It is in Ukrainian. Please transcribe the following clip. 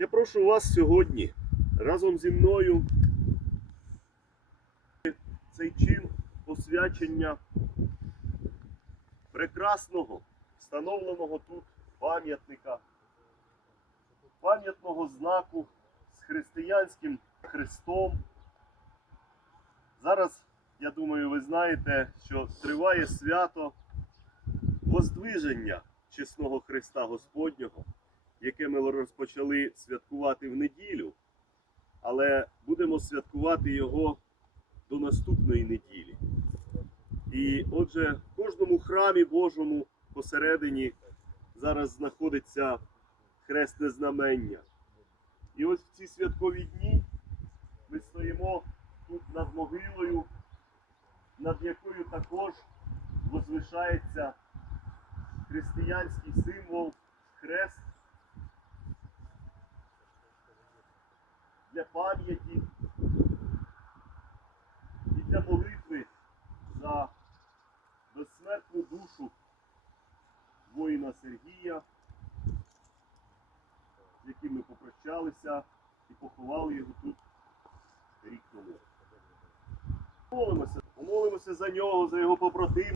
Я прошу вас сьогодні разом зі мною цей чин посвячення прекрасного, встановленого тут пам'ятника, пам'ятного знаку з християнським хрестом. Зараз, я думаю, ви знаєте, що триває свято Воздвиження чесного Христа Господнього, розпочали святкувати в неділю, але будемо святкувати його до наступної неділі. І отже, в кожному храмі Божому посередині зараз знаходиться хресне знамення. І ось в ці святкові дні ми стоїмо тут над могилою, над якою також возвишається християнський символ для пам'яті і для молитви за безсмертну душу воїна Сергія, з яким ми попрощалися і поховали його тут рік тому. Помолимося, помолимося за нього, за його побратимів.